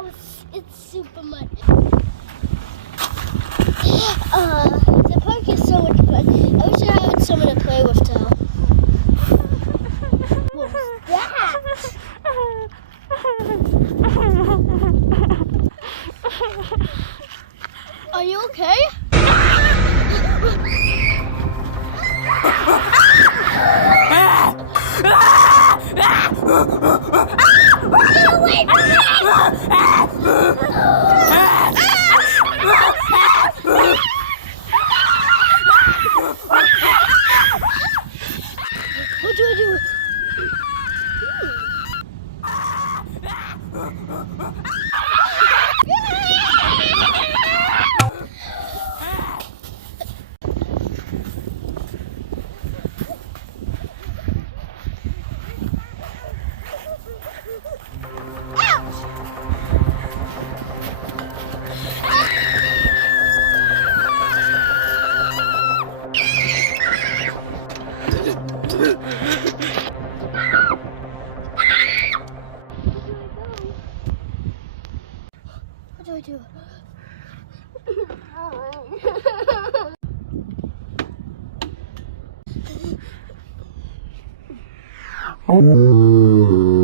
Oh, it's super muddy. The park is so much fun. I wish I had someone to play with though. What was that? Are you okay? What do I do? What do I do? Oh.